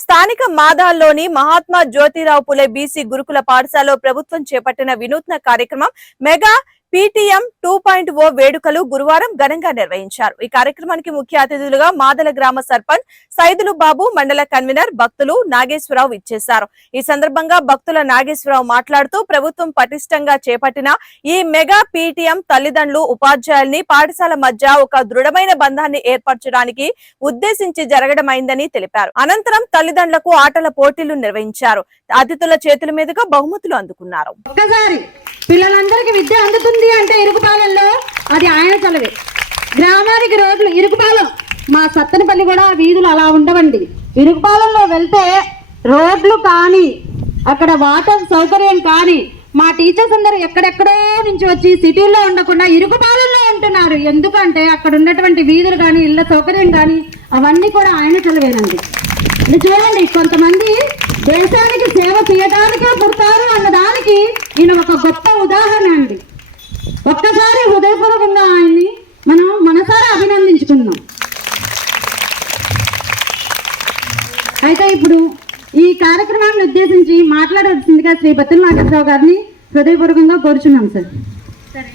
స్థానిక మాదాల్లోని మహాత్మా జ్యోతిరావు పులే బీసీ గురుకుల పాఠశాలలో ప్రభుత్వం చేపట్టిన వినూత్న కార్యక్రమం mega PTM two point O వేడుకలు గురువారం ఘనంగా నిర్వహించారు. ఈ కార్యక్రమానికి ముఖ్య అతిథులుగా మాదల గ్రామ సర్పంచ్ సైదులు బాబు మండల కన్వీనర్ భక్తులు నాగేశ్వరరావు ఇచ్చేశారు ఈ సందర్భంగా భక్తుల నాగేశ్వరరావు మాట్లాడుతూ ప్రభుత్వం పటిష్టంగా చేపట్టిన ఈ మెగా పీటీఎం తల్లిదండ్రులు ఉపాధ్యాయుల్ని పాఠశాల మధ్య ఒక దృఢమైన బంధాన్ని ఏర్పరచడానికి ఉద్దేశించి జరగడమైందని తెలిపారు. అనంతరం తల్లిదండ్రులకు ఆటల పోటీలు నిర్వహించారు. అతిథుల చేతుల మీదుగా బహుమతులు అందుకున్నారు. ఒక్కసారి పిల్లలందరికీ విద్య అందుతుంది అంటే ఇరుకుపాలెంలో అది ఆయన చలవే గ్రామానికి రోడ్లు ఇరుకుపాలెం. మా సత్తనపల్లి కూడా వీధులు అలా ఉండవండి. ఇరుకుపాలెంలో వెళ్తే రోడ్లు కానీ అక్కడ వాటర్ సౌకర్యం కానీ మా టీచర్స్ అందరూ ఎక్కడెక్కడో నుంచి వచ్చి సిటీల్లో ఉండకుండా ఇరుకుపాలెంలో ఉంటున్నారు. ఎందుకంటే అక్కడ ఉన్నటువంటి వీధులు కానీ ఇళ్ళ సౌకర్యం కానీ అవన్నీ కూడా ఆయన చలవేనండి చూడండి కొంతమంది దేశానికి సేవ చేయడానికే పుడతారు అన్నదానికి ఈయన ఒక గొప్ప ఉదాహరణ అండి. ఒక్కసారి హృదయపూర్వకంగా ఆయన్ని మనం మనసారా అభినందించుకుందాం. అయితే ఇప్పుడు ఈ కార్యక్రమాన్ని ఉద్దేశించి మాట్లాడవలసిందిగా శ్రీ బతుల నాగేశ్వరరావు గారిని హృదయపూర్వకంగా కోరుచున్నాం సార్.